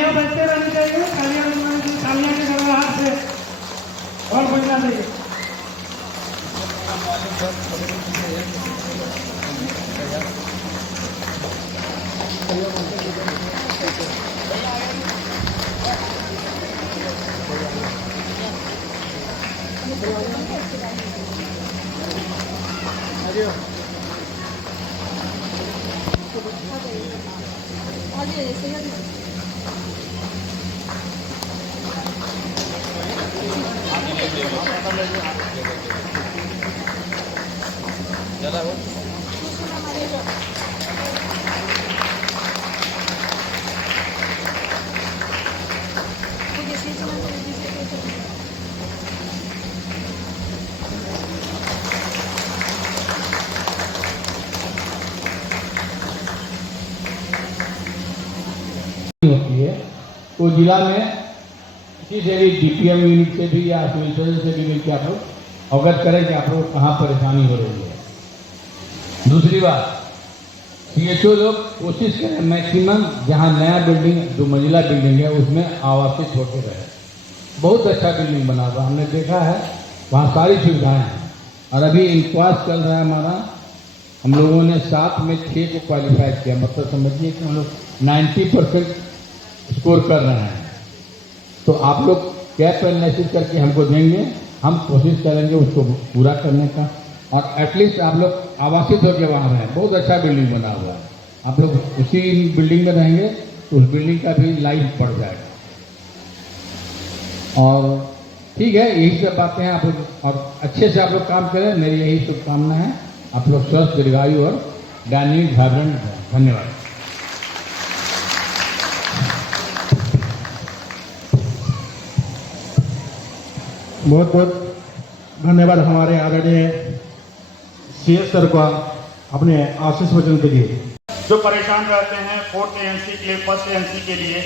तालियां बजते रहनी चाहिए, तालियां के गड़गड़ाहट से और बजना चाहिए। होती है तो जिला में किसी से भी डीपीएम यूनिट से भी या सिविल सर्जन से भी मिलकर आप लोग अवगत करें कि आप लोग को कहाँ परेशानी हो रही है। दूसरी बात, सीएचओ लोग कोशिश करें मैक्सिमम जहाँ नया बिल्डिंग 2 मंजिला बिल्डिंग है उसमें आवासित होते रहे। बहुत अच्छा बिल्डिंग बना हुआ हमने देखा है, वहाँ सारी सुविधाएं हैं। और अभी इंक्वायरी चल रहा है हमारा, हम लोगों ने 7 में 6 को क्वालिफाई किया, मतलब समझिए कि हम लोग 90% स्कोर कर रहे हैं। तो आप लोग कैप एनालिसिस करके हमको देंगे, हम कोशिश करेंगे उसको पूरा करने का। और एटलीस्ट आप लोग आवासित होकर वहाँ रहें। बहुत अच्छा बिल्डिंग बना हुआ है, आप लोग उसी बिल्डिंग में रहेंगे तो उस बिल्डिंग का भी लाइफ बढ़ जाएगा। और ठीक है, यही सब बातें हैं। आप लोग और अच्छे से आप लोग काम करें, मेरी यही शुभकामना है। आप लोग स्वस्थ, दीर्घायु और डायनेमिक वाइब्रेंट रहें। धन्यवाद। बहुत बहुत धन्यवाद हमारे आदरणीय सीएस सर का अपने आशीष वचन के लिए। जो परेशान रहते हैं 4th एएनसी के लिए, 1st एएनसी के लिए,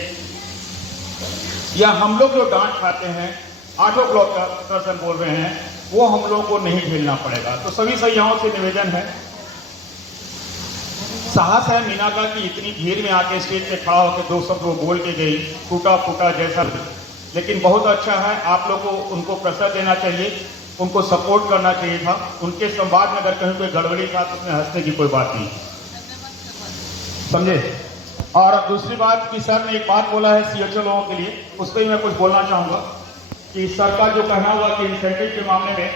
या हम लोग जो डांट खाते हैं 8 ब्लॉक का सर बोल रहे हैं, वो हम लोगों को नहीं झेलना पड़ेगा। तो सभी सैयाओं से निवेदन है, साहस है मीना का कि इतनी भीड़ में आके स्टेज पे खड़ा होकर 2 शब्द वो बोल के गई, टूटा फूटा जैसा, लेकिन बहुत अच्छा है। आप लोग को उनको प्रेशर देना चाहिए, उनको सपोर्ट करना चाहिए था। उनके संवाद में अगर कहीं कोई गड़बड़ी था तो उसमें हंसने की कोई बात नहीं, समझे। और दूसरी बात कि सर ने एक बात बोला है सीएचओ लोगों के लिए, उस पर मैं कुछ बोलना चाहूँगा कि सर का जो कहना हुआ कि इंसेंटिव के मामले में,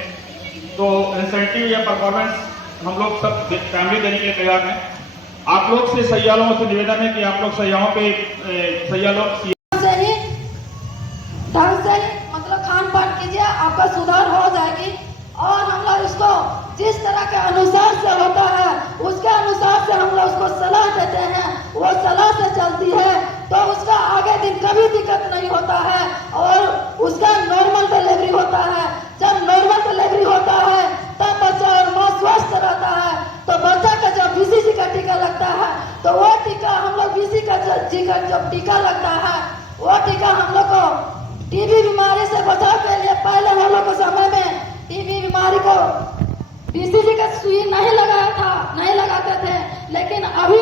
तो इंसेंटिव या परफॉर्मेंस हम लोग सब फैमिली देने के लिए तैयार हैं। आप लोग से सैया लोगों से निवेदन है कि आप लोग सैयाओं पे सैया लोग ढंग से मतलब खान पान कीजिए, आपका सुधार हो जाएगी। और हम लोग इसको जिस तरह के अनुसार से होता है उसके अनुसार से हम लोग उसको सलाह देते हैं, वो सलाह से चलती है तो उसका आगे दिन कभी दिक्कत नहीं होता है और उसका नॉर्मल डिलीवरी होता है। जब नॉर्मल डिलीवरी होता है तब बच्चा और माँ स्वस्थ रहता है। तो बच्चा का जब बीसीजी का टीका लगता है तो वो टीका हम लोग बीसी का जब टीका लगता है वो टीका हम लोग को टीबी बीमारी से बचाव के लिए, पहले हम लोग के समय में टीबी बीमारी को बीसीजी का सुई नहीं लगाया था, नहीं लगाते थे, लेकिन अभी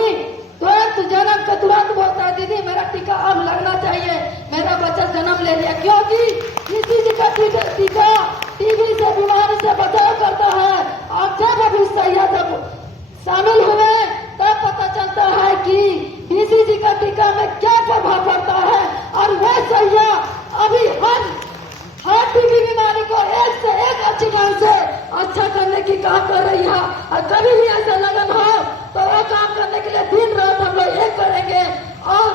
तुरंत जन्म के तुरंत बोलता है दीदी मेरा टीका अब लगना चाहिए, मेरा बच्चा जन्म ले लिया, क्योंकि बीसीजी का टीका टीबी से बीमारी से बचाव करता है। और जब अभी सैया जब शामिल हुए तब पता चलता है कि बीसीजी का टीका में क्या प्रभाव पड़ता है। और वह सैया अभी हर टीबी बीमारी को एक से एक अच्छी ढंग से अच्छा करने की काम कर रही है। और कभी भी ऐसा लगन हो तो वो काम करने के लिए दिन रात हम लोग एक करेंगे। और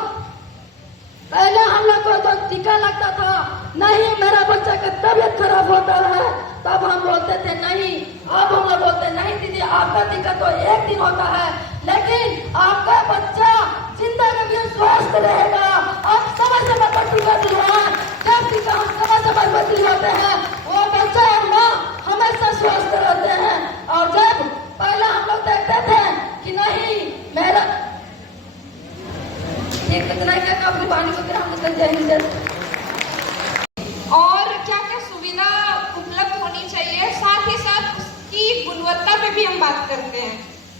पहले हम लोग को जब टीका लगता था नहीं मेरा बच्चा का तबियत खराब होता है तब हम बोलते थे नहीं, अब हम लोग बोलते नहीं दीदी आपका टीका तो एक दिन होता है, लेकिन आपका बच्चा जिंदगी में स्वस्थ रहेगा। आप समय समय पर टीका दिलवाएं, जब टीका हम समय समय पर दिलवाते हैं वो बच्चा और माँ हमेशा स्वस्थ रहते हैं। और जब पहले हम लोग देखते थे कि नहीं मेरा कितना क्या काफी पानी को हम और क्या क्या सुविधा उपलब्ध होनी चाहिए, साथ ही साथ उसकी गुणवत्ता पे भी हम बात करते हैं।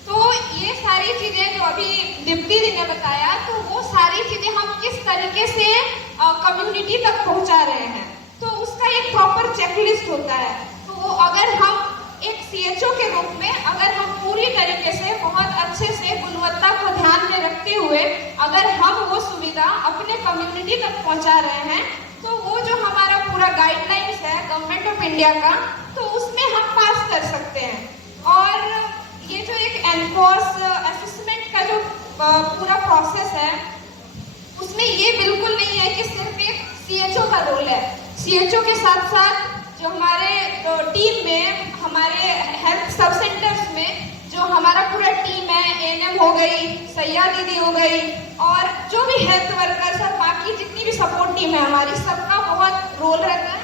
तो ये सारी चीजें जो अभी दीप्ति दी ने बताया, तो वो सारी चीजें हम किस तरीके से कम्युनिटी तक पहुंचा रहे हैं, तो उसका एक प्रॉपर चेकलिस्ट होता है। तो अगर हम एक सीएचओ के रूप में अगर हम पूरी तरीके से बहुत अच्छे से गुणवत्ता को ध्यान में रखते हुए अगर हम वो सुविधा अपने कम्युनिटी तक पहुंचा रहे हैं, तो वो जो हमारा पूरा गाइडलाइंस है गवर्नमेंट ऑफ इंडिया का, तो उसमें हम पास कर सकते हैं। और ये जो एक एनफोर्स असेसमेंट का जो पूरा प्रोसेस है, उसमें ये बिल्कुल नहीं है कि सिर्फ एक सीएचओ का रोल है। सीएचओ के साथ साथ जो हमारे टीम में, हमारे हेल्थ सब सेंटर्स में जो हमारा पूरा टीम है, एएनएम हो गई, सैया दीदी हो गई, और जो भी हेल्थ वर्कर्स और बाकी जितनी भी सपोर्ट टीम है हमारी, सबका बहुत रोल रहता है।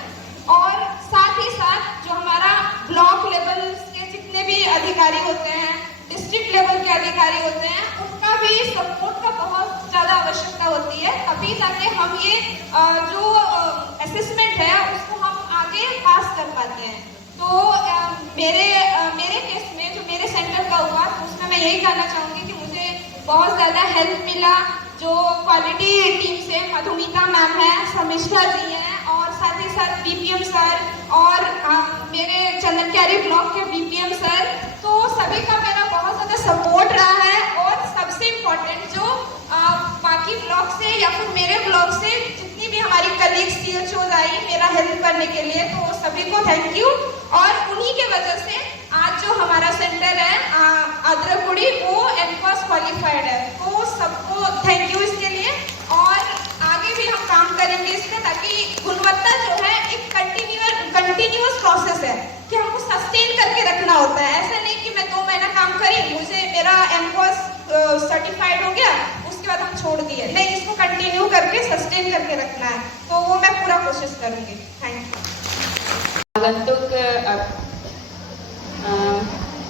और साथ ही साथ जो हमारा ब्लॉक लेवल के जितने भी अधिकारी होते हैं, डिस्ट्रिक्ट लेवल के अधिकारी होते हैं, उनका भी सपोर्ट का बहुत ज़्यादा आवश्यकता होती है, तभी जाके हम ये जो असेसमेंट है उसको हम आगे पास कर पाते हैं। तो मेरे केस में जो मेरे सेंटर का हुआ, तो उसमें मैं यही कहना चाहूँगी कि मुझे बहुत ज़्यादा हेल्प मिला। जो क्वालिटी टीम से मधुमिता मैम है, समिष्ठा जी हैं, और साथ ही साथ बीपीएम सर और मेरे चंदनक्यारी ब्लॉक के बीपीएम सर, तो सभी का मेरा बहुत ज़्यादा सपोर्ट रहा है। और सबसे इम्पोर्टेंट जो बाकी ब्लॉक से या फिर मेरे ब्लॉक से जितनी भी हमारी कलीग सीएचओ आई मेरा हेल्प करने के लिए, तो सभी को थैंक यू। और उन्हीं के वजह से आज जो हमारा सेंटर है आद्रकुड़ी, वो एनफोर्स क्वालिफाइड है। तो सबको थैंक यू इसके लिए, और आगे भी हम काम करेंगे इसमें, ताकि गुणवत्ता जो है एक कंटिन्यूअस प्रोसेस है कि हमको सस्टेन करके रखना होता है। ऐसा नहीं कि मैं 2 महीना काम करी, मुझे मेरा एनफोर्स सर्टिफाइड हो गया, उसके बाद हम छोड़ दिए, नहीं, इसको कंटिन्यू करके सस्टेन करके रखना है। तो वो मैं पूरा कोशिश करूंगी। Thank you. आगंतुक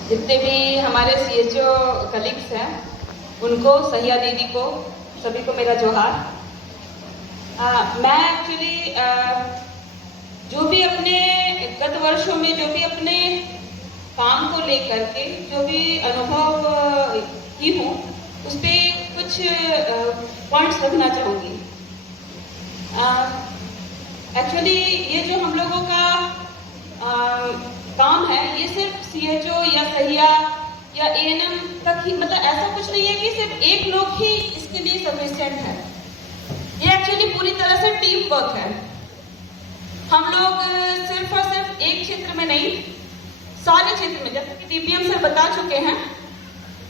जितने भी हमारे सीएचओ कलीग्स हैं, उनको, सहिया दीदी को, सभी को मेरा जोहार। मैं एक्चुअली जो भी अपने गत वर्षों में जो भी अपने काम को लेकर के जो भी अनुभव की हूँ, उस पर कुछ पॉइंट्स रखना चाहूँगी। एक्चुअली ये जो हम लोगों का काम है, ये सिर्फ सीएचओ या सहिया या एएनएम तक ही, मतलब ऐसा कुछ नहीं है कि सिर्फ एक लोग ही इसके लिए सफिशिएंट है। ये एक्चुअली पूरी तरह से टीम वर्क है। हम लोग सिर्फ और सिर्फ एक क्षेत्र में नहीं, सारे क्षेत्र में, जैसे कि डीपीएम सर बता चुके हैं,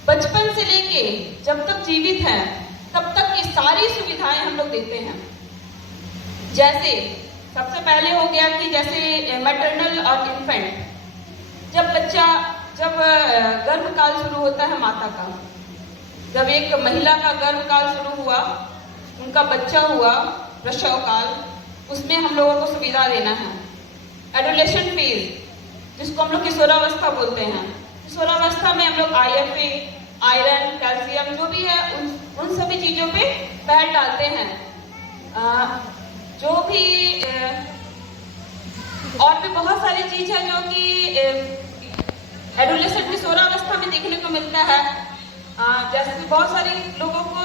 बचपन से लेके जब तक जीवित हैं तब तक ये सारी सुविधाएं हम लोग देते हैं। जैसे सबसे पहले हो गया कि जैसे मैटरनल और इन्फेंट, जब गर्भकाल शुरू होता है माता का, जब एक महिला का गर्भकाल शुरू हुआ, उनका बच्चा हुआ, प्रसव काल, उसमें हम लोगों को सुविधा देना है। एडोलेशन फेज, जिसको हम लोग किशोरावस्था बोलते हैं, किशोरावस्था में हम लोग IFA, आयरन, कैल्शियम जो भी है उन सभी चीज़ों पे पैर डालते हैं। जो भी और भी बहुत सारी चीज़ है जो कि एडोलेसेंट किशोरावस्था में देखने को मिलता है। जैसे बहुत सारे लोगों को